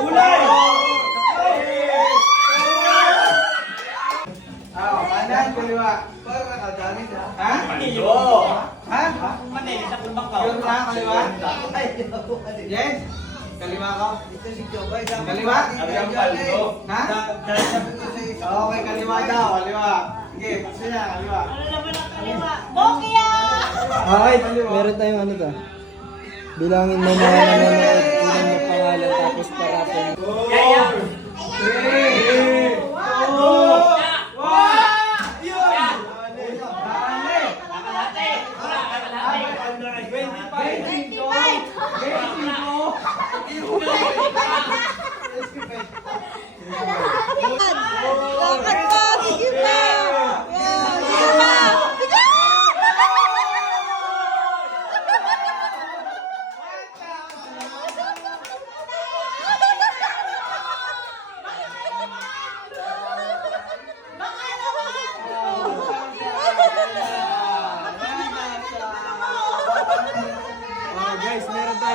Ulay! Kanan, kaliwa. Ha? Ha? Yun na, kaliwa? Yes? Kaliwa ko? Kaliwa? Ha? Okay, kaliwa daw, kaliwa. Sige, gusto niya, kaliwa. Bokya! Okay, meron tayong ano to. Bilangin mo mga nanonood, ilan yung pangalan, tapos parapin.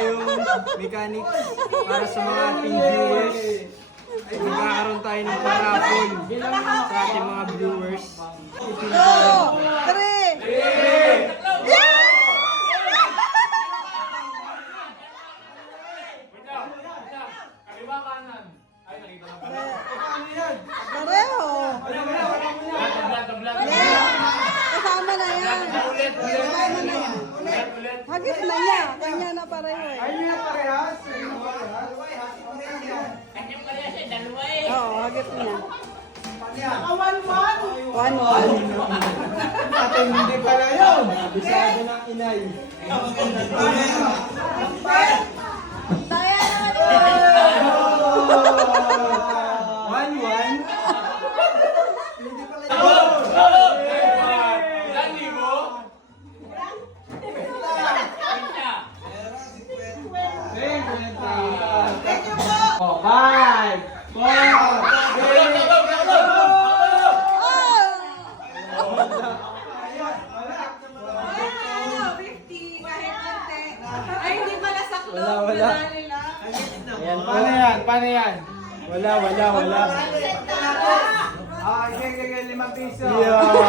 'yung mechanics para sa mga ating viewers. Magkakaroon tayo ng parapol sa ating mga viewers. 3. Pareho. Kasama na yan. Kasama na yan. Hagip na niya. Kanya na pareho eh. Ayun yung parehas. Oo, hagip niya. 1-1. Ate, hindi pala yun. Bisado ng inay. Tayo Oh, 5, 4, Wala. Paano yan? Paano yan? Wala. Ah, sige, 5 piso. Yeah.